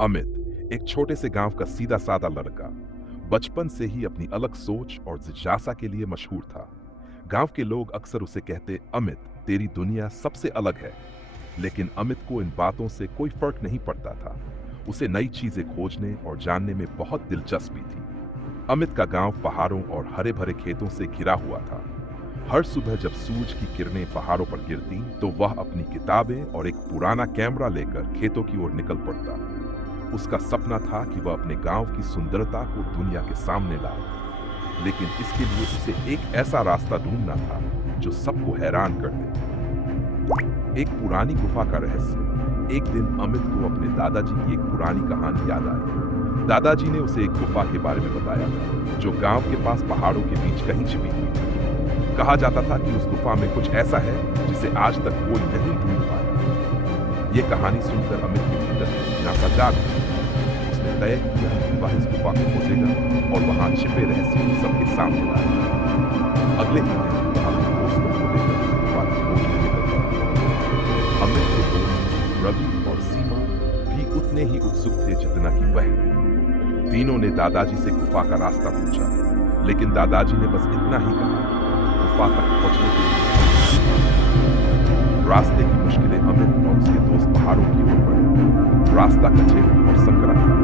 अमित एक छोटे से गांव का सीधा साधा लड़का बचपन से ही अपनी अलग सोच और जिज्ञासा के लिए मशहूर था। गांव के लोग अक्सर उसे कहते, अमित तेरी दुनिया सबसे अलग है। लेकिन अमित को इन बातों से कोई फर्क नहीं पड़ता था। उसे नई चीजें खोजने और जानने में बहुत दिलचस्पी थी। अमित का गांव पहाड़ों और हरे भरे खेतों से घिरा हुआ था। हर सुबह जब सूरज की किरणें पहाड़ों पर गिरती तो वह अपनी किताबें और एक पुराना कैमरा लेकर खेतों की ओर निकल पड़ता। उसका सपना था कि वह अपने गांव की सुंदरता को दुनिया के सामने लाए, लेकिन इसके लिए उसे एक ऐसा रास्ता ढूंढना था जो सबको हैरान कर दे। एक पुरानी गुफा का रहस्य। एक दिन अमित को अपने दादाजी की एक पुरानी कहानी याद आई। दादाजी ने उसे एक गुफा के बारे में बताया था जो गांव के पास पहाड़ों के बीच कहीं छिपी हुई थी। कहा जाता था कि उस गुफा में कुछ ऐसा है जिसे आज तक कोई नहीं ढूंढ पाया। ये कहानी सुनकर अमित के भीतर जिज्ञासा जाग गई। उसने तय किया कि वह इस गुफा को खोजेगा और वहां छिपे रहस्यों को सबके सामने लाएगा। अगले ही दिन वह अपने दोस्तों को लेकर उस गुफा की खोज में निकल पड़ा। अमित के दोस्त रवि और सीमा भी उतने ही उत्सुक थे जितना कि वह। तीनों ने दादाजी से गुफा का रास्ता पूछा, लेकिन दादाजी ने बस इतना ही कहा, गुफा तक पहुंचने के लिए रास्ते की मुश्किलें। अमित और उसके दोस्त पहाड़ों की ओर बढ़े। रास्ता कच्चे और संकरा था,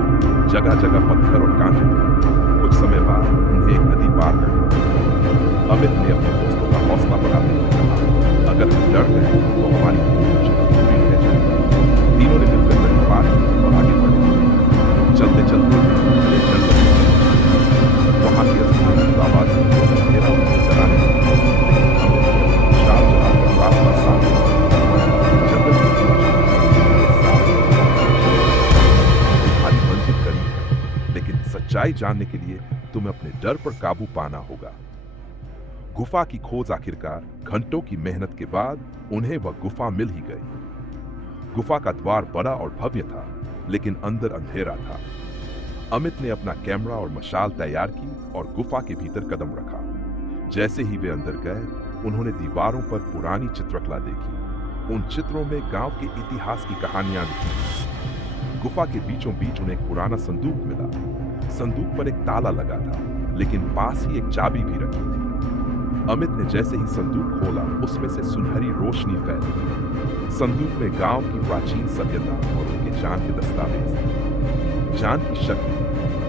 जगह जगह पत्थर और कांटे थे। कुछ समय बाद उन्हें एक नदी पार करनी थी। अमित ने अपने दोस्तों का हौसला बढ़ाते हुए कहा, अगर हम डर गए तो हमारी खोज अधूरी रह जाएगी। तीनों ने मिलकर नदी पार की और आगे बढ़े। चलते चलते वे जंगल में पहुंचे। वहां की अजीब आवाज अंधेरा उन्हें डराने लगी, लेकिन अमित ने अपनी शाल चलाकर रास्ता साफ किया। जंगल के बीच साफ तुम्हारी मंजिल करीब है, लेकिन सच्चाई जानने के लिए तुम्हें अपने डर पर काबू पाना होगा। गुफा की खोज आखिरकार घंटों की मेहनत के बाद उन्हें वह गुफा मिल ही गई। गुफा का द्वार बड़ा और भव्य था, लेकिन अंदर अंधेरा था। अमित ने अपना कैमरा और मशाल तैयार की और गुफा के भीतर कदम रखा। जैसे ही वे अंदर गए, उन्होंने दीवारों पर पुरानी चित्रकला देखी। उन चित्रों में गांव के इतिहास की कहानियां लिखी। गुफा के बीचों बीच उन्हें एक पुराना संदूक मिला। संदूक पर एक ताला लगा था, लेकिन पास ही एक चाबी भी रखी थी। अमित ने जैसे ही संदूक खोला, उसमें से सुनहरी रोशनी फैली। संदूक में गांव की प्राचीन सभ्यता और उनके जान के दस्तावेज थे। जान की शक्ति।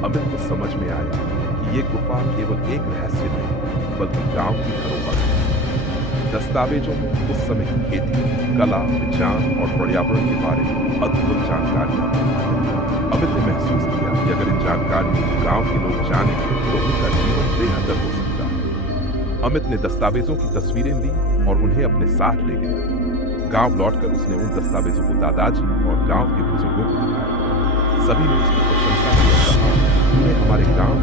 अमित को समझ में आया कि ये गुफा केवल एक रहस्य नहीं, बल्कि गांव की धरोहर है। दस्तावेजों में उस समय की खेती, कला, विज्ञान और पर्यावरण के बारे में अद्भुत जानकारियां। अमित ने महसूस किया कि अगर इन जानकारियों को गांव के लोग जाने तो उनका जीवन बेहतर हो सकता है। अमित ने दस्तावेजों की तस्वीरें ली और उन्हें अपने साथ ले गया। गांव लौटकर उसने उन दस्तावेजों को दादाजी और गांव के बुजुर्गों को दिखाया। सभी ने उसकी प्रशंसा की और कहा, तूने हमारे गांव